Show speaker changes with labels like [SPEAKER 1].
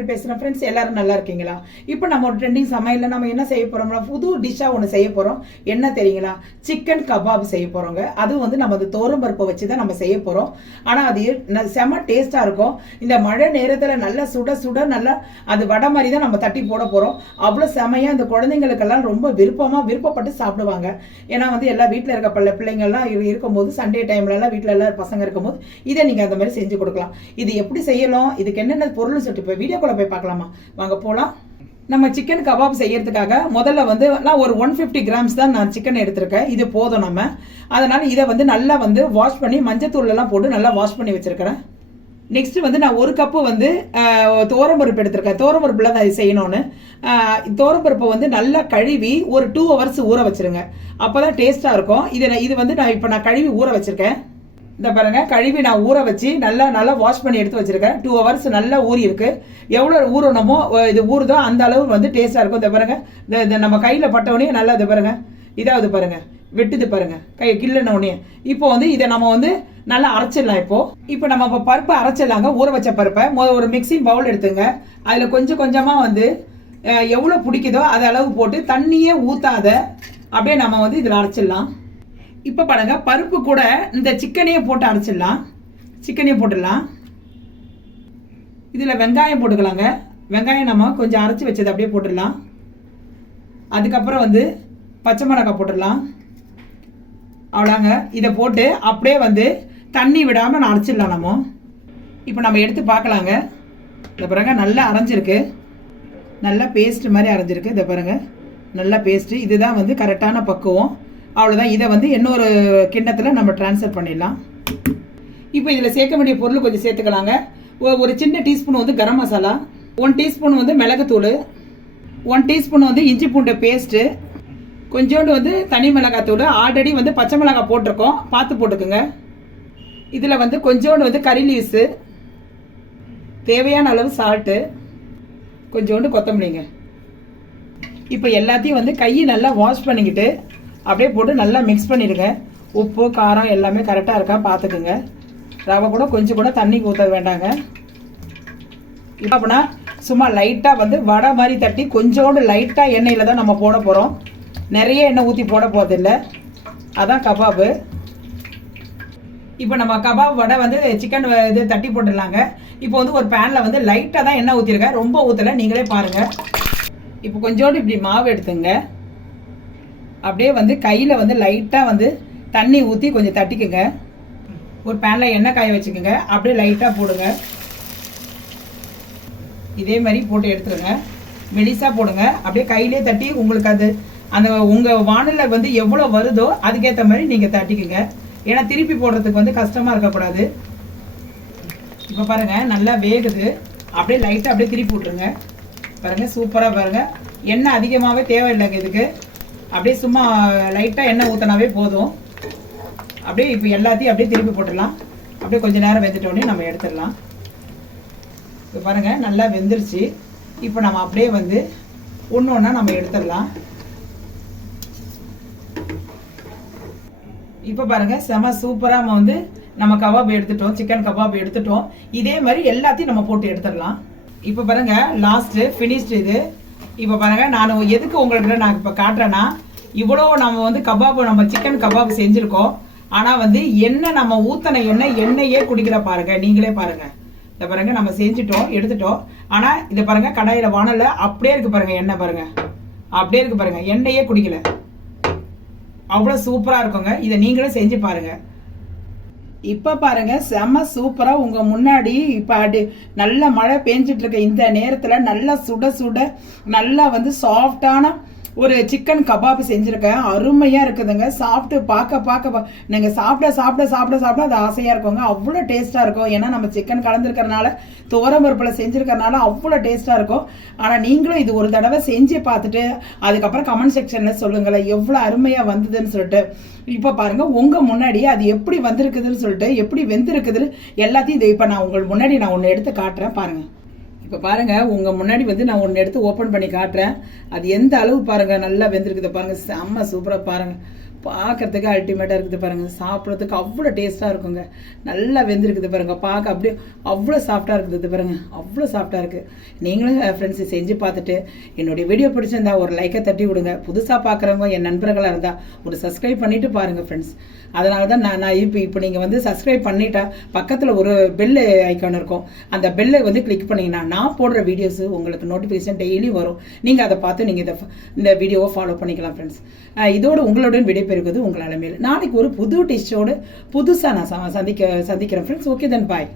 [SPEAKER 1] தமிழ் பேசுகிறேன் ஃப்ரெண்ட்ஸ் எல்லாரும் நல்லா இருக்கீங்களா? இப்போ நம்ம ஒரு ட்ரெண்டிங் சமையலில் நம்ம என்ன செய்ய போகிறோம்னா புது டிஷ்ஷாக ஒன்று செய்ய போகிறோம் என்ன தெரியுங்களா? சிக்கன் கபாப் செய்ய போகிறோங்க அது வந்து நம்ம அந்த தோரம் பருப்பை வச்சு தான் நம்ம செய்ய போகிறோம் ஆனால் அது செம டேஸ்ட்டாக இருக்கும். இந்த மழை நேரத்தில் நல்லா சுட சுட நல்லா அது வடை மாதிரி தான் நம்ம தட்டி போட போகிறோம் அவ்வளோ செமையாக இந்த குழந்தைங்களுக்கெல்லாம் ரொம்ப விருப்பமாக விருப்பப்பட்டு சாப்பிடுவாங்க. ஏன்னா வந்து எல்லா வீட்டில் இருக்க பல பிள்ளைங்கள்லாம் இருக்கும்போது சண்டே டைம்லலாம் வீட்டில் எல்லாம் பசங்க இருக்கும்போது இதை நீங்கள் அந்த மாதிரி செஞ்சு கொடுக்கலாம். இது எப்படி செய்யலாம்? இதுக்கு என்னென்ன பொருள் சொல்லிட்டு இப்போ வீடியோ வீடியோக்குள்ளே போய் பார்க்கலாமா? வாங்க போகலாம் நம்ம சிக்கன் கபாப் செய்யறதுக்காக முதல்ல வந்து நான் ஒரு ஒன் ஃபிஃப்டி கிராம்ஸ் தான் நான் சிக்கன் எடுத்திருக்கேன். இது போதும் நம்ம. அதனால் இதை வந்து நல்லா வந்து வாஷ் பண்ணி மஞ்சத்தூள் எல்லாம் போட்டு நல்லா வாஷ் பண்ணி வச்சுருக்கிறேன். நெக்ஸ்ட் வந்து நான் ஒரு கப்பு வந்து தோரம்பருப்பு எடுத்திருக்கேன். தோரம்பருப்பில் தான் இது செய்யணும்னு. தோரம்பருப்பை வந்து நல்லா கழுவி ஒரு டூ ஹவர்ஸ் ஊற வச்சுருங்க. அப்போ தான் டேஸ்ட்டாக இருக்கும். இதை இது வந்து நான் இப்போ நான் கழுவி ஊற வச்சுருக்கேன். இந்த பாருங்க கழுவி நான் ஊற வச்சு நல்லா நல்லா வாஷ் பண்ணி எடுத்து வச்சிருக்கேன். டூ ஹவர்ஸ் நல்லா ஊறி இருக்கு. எவ்வளோ ஊறணுமோ இது ஊறுதோ அந்த அளவு வந்து டேஸ்ட்டாக இருக்கும். இந்த பாருங்க இந்த- இந்த நம்ம கையில் பட்டவொடனே நல்லா இது பாருங்க இதாவது பாருங்க வெட்டுது பாருங்க கை கிள்ளன உடனே. இப்போ வந்து இதை நம்ம வந்து நல்லா அரைச்சிடலாம் இப்போ. இப்போ நம்ம இப்போ பருப்பை அரைச்சிடலாங்க ஊற வச்ச பருப்பை. மொ- ஒரு மிக்சிங் பவுல் எடுத்துங்க. அதில் கொஞ்சம் கொஞ்சமாக வந்து எவ்வளோ பிடிக்குதோ அது அளவு போட்டு தண்ணியே ஊற்றாத அப்படியே நம்ம வந்து இதில் அரைச்சிடலாம். இப்போ பாருங்க பருப்பு கூட இந்த சிக்கனையே போட்டு அரைச்சிடலாம். சிக்கனையே போட்டுடலாம். இதில் வெங்காயம் போட்டுக்கலாங்க. வெங்காயம் நம்ம கொஞ்சம் அரைச்சி வச்சது அப்படியே போட்டுடலாம். அதுக்கப்புறம் வந்து பச்சை மிளகாய் போட்டுடலாம். அவ்வளோங்க. இதை போட்டு அப்படியே வந்து தண்ணி விடாமல் நான் அரைச்சிடலாம் நம்ம. இப்போ நம்ம எடுத்து பார்க்கலாங்க. இந்த பாருங்க நல்லா அரைஞ்சிருக்கு. நல்லா பேஸ்ட் மாதிரி அரைஞ்சிருக்கு. இதை பாருங்கள் நல்லா பேஸ்ட்டு இதுதான் வந்து கரெக்டான பக்குவம். அவ்வளோதான் இதை வந்து இன்னொரு கிண்ணத்தில் நம்ம டிரான்ஸ்ஃபர் பண்ணிடலாம். இப்போ இதில் சேர்க்க வேண்டிய பொருள் கொஞ்சம் சேர்த்துக்கலாங்க. ஒ- ஒரு சின்ன டீஸ்பூன் வந்து கரம் மசாலா ஒன் டீஸ்பூன் வந்து மிளகுத்தூள் ஒன் டீஸ்பூன் வந்து இஞ்சி பூண்டு பேஸ்ட்டு கொஞ்சோண்டு வந்து தனி மிளகாத்தூள் ஆல்ரெடி வந்து பச்சை மிளகாய் போட்டிருக்கோம். பார்த்து போட்டுக்குங்க. இதில் வந்து கொஞ்சோண்டு வந்து கறி லீவ்ஸு தேவையான அளவு சால்ட்டு கொஞ்சோண்டு கொத்தமல்லிங்க. இப்போ எல்லாத்தையும் வந்து கையை நல்லா வாஷ் பண்ணிக்கிட்டு அப்படியே போட்டு நல்லா மிக்ஸ் பண்ணிடுங்க. உப்பு காரம் எல்லாமே கரெக்டாக இருக்கா பார்த்துக்குங்க. ரவை கூட கொஞ்சம் கூட தண்ணி ஊற்ற வேண்டாங்க. இப்போ அப்படின்னா சும்மா லைட்டாக வந்து வடை மாதிரி தட்டி கொஞ்சோண்டு லைட்டாக எண்ணெயில் தான் நம்ம போட போகிறோம் நிறைய எண்ணெய் ஊற்றி போட போகிறதில்ல அதான் கபாபு. இப்போ நம்ம கபாப் வடை வந்து சிக்கன் இது தட்டி போட்டுடலாங்க. இப்போ வந்து ஒரு பேனில் வந்து லைட்டாக தான் எண்ணெய் ஊற்றிருக்கேன் ரொம்ப ஊற்றலை நீங்களே பாருங்கள் இப்போ கொஞ்சோண்டு இப்படி மாவு எடுத்துங்க. அப்படியே வந்து கையில் வந்து லைட்டாக வந்து தண்ணி ஊற்றி கொஞ்சம் தட்டிக்குங்க. ஒரு பேனில் எண்ணெய் காய வச்சுக்கோங்க. அப்படியே லைட்டாக போடுங்க. இதே மாதிரி போட்டு எடுத்துருங்க. மெலிசாக போடுங்க. அப்படியே கையிலே தட்டி உங்களுக்கு அது அந்த உங்கள் வானிலை வந்து எவ்வளோ வருதோ அதுக்கேற்ற மாதிரி நீங்கள் தட்டிக்குங்க. ஏன்னா திருப்பி போடுறதுக்கு வந்து கஷ்டமாக இருக்கக்கூடாது. இப்போ பாருங்கள் நல்லா வேகுது. அப்படியே லைட்டாக அப்படியே திருப்பி விட்ருங்க பாருங்கள் சூப்பராக பாருங்கள் எண்ணெய் அதிகமாகவே தேவையில்லைங்க இதுக்கு. அப்படியே சும்மா லைட்டாக எண்ணெய் ஊற்றினாவே போதும். அப்படியே இப்போ எல்லாத்தையும் அப்படியே திருப்பி போட்டுடலாம். அப்படியே கொஞ்சம் நேரம் வெந்துட்டோடனே நம்ம எடுத்துடலாம். இப்போ பாருங்க நல்லா வெந்துருச்சு. இப்போ நம்ம அப்படியே வந்து ஒன்று ஒன்றா நம்ம எடுத்துடலாம். இப்போ பாருங்க செம சூப்பராக நம்ம வந்து நம்ம கபாப் எடுத்துட்டோம் சிக்கன் கபாப் எடுத்துட்டோம். இதே மாதிரி எல்லாத்தையும் நம்ம போட்டு எடுத்துடலாம். இப்போ பாருங்க லாஸ்ட்டு ஃபினிஷ்டு இது. இப்போ பாருங்க நான் எதுக்கு உங்களுக்கு நான் இப்போ காட்டுறேன்னா இவ்வளோ நம்ம வந்து கபாப் நம்ம சிக்கன் கபாப் செஞ்சுருக்கோம். ஆனால் வந்து எண்ணெய் நம்ம ஊத்தன எண்ணெய் எண்ணெயே குடிக்கிற பாருங்க நீங்களே பாருங்க. இதை பாருங்க நம்ம செஞ்சுட்டோம் எடுத்துட்டோம். ஆனால் இதை பாருங்க கடாயில் வானல்ல அப்படியே இருக்கு பாருங்க எண்ணெய் பாருங்க. அப்படியே இருக்கு பாருங்க எண்ணெயே குடிக்கல. அவ்வளோ சூப்பராக இருக்குங்க. இதை நீங்களும் செஞ்சு பாருங்கள் இப்போ பாருங்க செம சூப்பராக உங்கள் முன்னாடி இப்போ அடி நல்ல மழை பெஞ்சிட்டு இருக்க இந்த நேரத்தில் நல்லா சுட சுட நல்லா வந்து சாஃப்டான ஒரு சிக்கன் கபாப் செஞ்சுருக்கேன். அருமையாக இருக்குதுங்க. சாப்பிட்டு பார்க்க பார்க்க நீங்கள் சாப்பிட சாப்பிட சாப்பிட சாப்பிட அது ஆசையாக இருக்குங்க. அவ்வளோ டேஸ்ட்டாக இருக்கும். ஏன்னா நம்ம சிக்கன் கலந்துருக்கறனால துவரம்பருப்பில் செஞ்சுருக்கறனால அவ்வளோ டேஸ்ட்டாக இருக்கும். ஆனால் நீங்களும் இது ஒரு தடவை செஞ்சு பார்த்துட்டு அதுக்கப்புறம் கமெண்ட் செக்ஷனில் சொல்லுங்களேன். எவ்வளோ அருமையாக வந்ததுன்னு சொல்லிட்டு. இப்போ பாருங்கள் உங்கள் முன்னாடி அது எப்படி வந்திருக்குதுன்னு சொல்லிட்டு எப்படி வெந்திருக்குதுன்னு எல்லாத்தையும் இது இப்போ நான் உங்கள் முன்னாடி நான் ஒன்று எடுத்து காட்டுறேன். பாருங்கள் இப்போ பாருங்க உங்க முன்னாடி வந்து நான் ஒன்று எடுத்து ஓப்பன் பண்ணி காட்டுறேன். அது எந்த அளவு பாருங்க நல்லா வெந்திருக்குது பாருங்க. செம்ம சூப்பராக பாருங்க. பார்க்கறதுக்கு அல்டிமேட்டாக இருக்குது பாருங்கள் சாப்பிட்றதுக்கு அவ்வளோ டேஸ்ட்டாக இருக்குங்க. நல்லா வெந்திருக்குது பாருங்கள் பார்க்க அப்படியே அவ்வளோ சாஃப்டாக இருக்குது பாருங்கள் அவ்வளோ சாஃப்டாக இருக்குது நீங்களும் ஃப்ரெண்ட்ஸ் செஞ்சு பார்த்துட்டு என்னுடைய வீடியோ பிடிச்சிருந்தா ஒரு லைக்கை தட்டி விடுங்க. புதுசாக பார்க்குறவங்க என் நண்பர்களாக இருந்தால் ஒரு சப்ஸ்கிரைப் பண்ணிவிட்டு பாருங்கள் ஃப்ரெண்ட்ஸ் அதனால தான் நான் நான் இப்போ இப்போ நீங்கள் வந்து சப்ஸ்கிரைப் பண்ணிட்டா பக்கத்தில் ஒரு பெல் ஐக்கான் இருக்கும். அந்த பெல்லை வந்து கிளிக் பண்ணிங்கன்னா நான் போடுற வீடியோஸ் உங்களுக்கு நோட்டிஃபிகேஷன் டெய்லியும் வரும். நீங்கள் அதை பார்த்து நீங்கள் இதை இந்த வீடியோவை ஃபாலோ பண்ணிக்கலாம் ஃப்ரெண்ட்ஸ் இதோடு உங்களுடன் விடைபெறுவது உங்கள் மேல். நாளைக்கு ஒரு புது டிஷ்ஷோடு புதுசாக நான் சந்திக்க சந்திக்கிறேன் ஃப்ரெண்ட்ஸ் ஓகே தென் பாய்